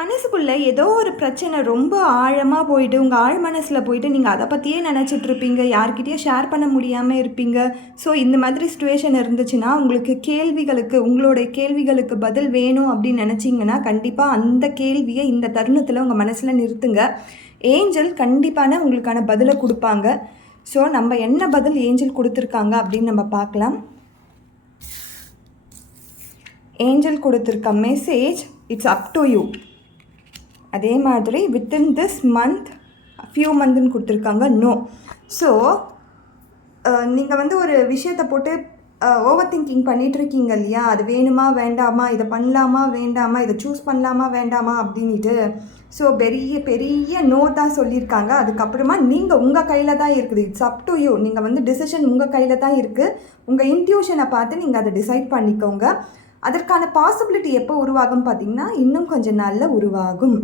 மனசுக்குள்ளே ஏதோ ஒரு பிரச்சனை ரொம்ப ஆழமாக போயிட்டு உங்கள் ஆழ் மனசில் போயிட்டு நீங்கள் அதை பற்றியே நினச்சிட்ருப்பீங்க, யார்கிட்டயும் ஷேர் பண்ண முடியாமல் இருப்பீங்க. ஸோ இந்த மாதிரி சிச்சுவேஷன் இருந்துச்சுன்னா உங்களுக்கு உங்களுடைய கேள்விகளுக்கு பதில் வேணும் அப்படின்னு நினச்சிங்கன்னா கண்டிப்பாக அந்த கேள்வியை இந்த தருணத்தில் உங்கள் மனசில் நிறுத்துங்க. ஏஞ்சல் கண்டிப்பான உங்களுக்கான பதிலை கொடுப்பாங்க. ஸோ நம்ம என்ன பதில் ஏஞ்சல் கொடுத்துருக்காங்க அப்படின்னு நம்ம பார்க்கலாம். ஏஞ்சல் கொடுத்துருக்க message, it's up to you. அதே மாதிரி வித்தின் திஸ் மந்த், ஃபியூ மந்த்னு கொடுத்துருக்காங்க, நோ. ஸோ நீங்கள் ஒரு விஷயத்தை போட்டு ஓவர் திங்கிங் பண்ணிகிட்ருக்கீங்க இல்லையா, அது வேணுமா வேண்டாமா, இதை பண்ணலாமா வேண்டாமா, இதை சூஸ் பண்ணலாமா வேண்டாமா அப்படின்ட்டு. ஸோ பெரிய பெரிய நோ தான் சொல்லியிருக்காங்க. அதுக்கப்புறமா நீங்கள் உங்கள் கையில் தான் இருக்குது, இட்ஸ் அப் டு யூ. நீங்கள் டிசிஷன் உங்கள் கையில் தான் இருக்குது. உங்கள் இன்ட்யூஷனை பார்த்து நீங்கள் அதை டிசைட் பண்ணிக்கோங்க. அதற்கான பாசிபிலிட்டி எப்போ உருவாகும் பார்த்தீங்கன்னா இன்னும் கொஞ்ச நாளில் உருவாகும்.